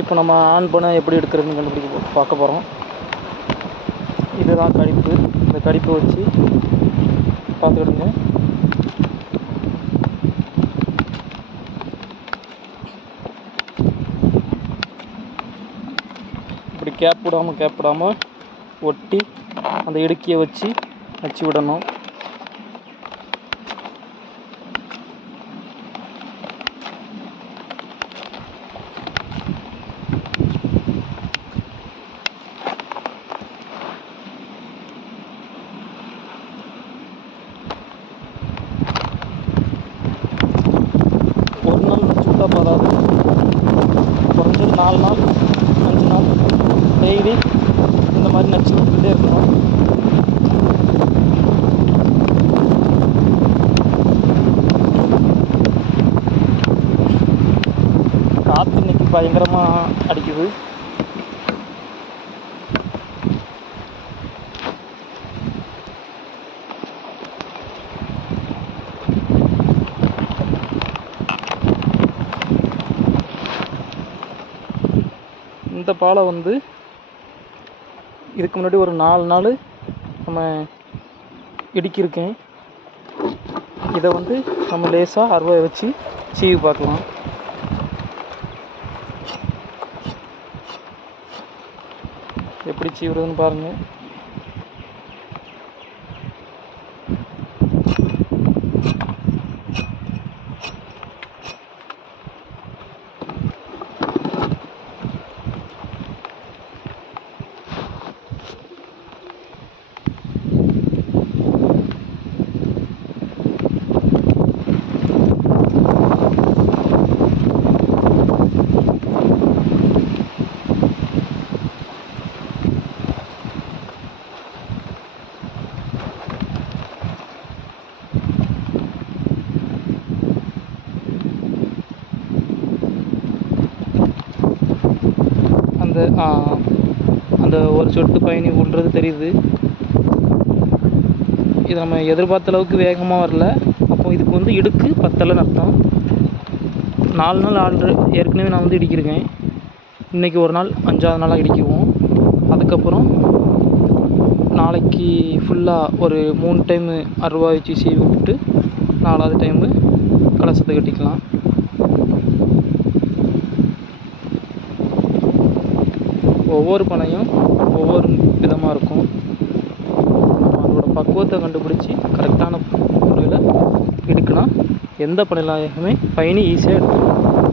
இப்போ நம்ம ஆன் பண்ண எப்படி எடுக்கிறதுன்னு கண்டுபிடிக்க பார்க்க போகிறோம். இதுதான் கடிப்பு. இந்த கடிப்பை வச்சு பார்த்துக்கிடுங்க. இப்படி கேப் விடாமல் ஒட்டி அந்த இடுக்கியை வச்சு விடணும். ஒரு நாள் வச்சுட்டா போதாது, குறைஞ்சது 4 நாள் 5 நாள் டெய்லி இந்த மாதிரி நச்சு விட்டுக்கிட்டே இருக்கணும். காற்று இன்னைக்கு பயங்கரமாக அடிக்குது. இந்த பாலை வந்து இதுக்கு முன்னாடி ஒரு 4 நாள் நம்ம இடுக்கியிருக்கேன். இதை வந்து நம்ம லேசாக அருவாயை வச்சு சீவி பார்க்கலாம். எப்படி சீவுறதுன்னு பாருங்கள். அந்த ஒரு சொட்டு பயணி விழுறது தெரியுது. இது நம்ம எதிர்பார்த்த அளவுக்கு வேகமாக வரல. அப்போ இதுக்கு வந்து இடுக்கு பத்தலைன்னு அர்த்தம். 4 நாள் ஏற்கனவே நான் வந்து இடிக்கிருக்கேன். இன்றைக்கி ஒரு நாள் 5ஆவது நாளாக இடிக்குவோம். அதுக்கப்புறம் நாளைக்கு ஃபுல்லாக ஒரு 3 டைமு அருவா வச்சு சீவி விட்டுட்டு 4ஆவது டைமு கலசத்தை கட்டிக்கலாம். ஒவ்வொரு பனையும் ஒவ்வொரு விதமாக இருக்கும். அதோட பக்குவத்தை கண்டுபிடிச்சி கரெக்டான முறையில் எடுக்கணும். எந்த பனையிலாயுமே பயணி ஈஸியாக எடுத்துக்கலாம்.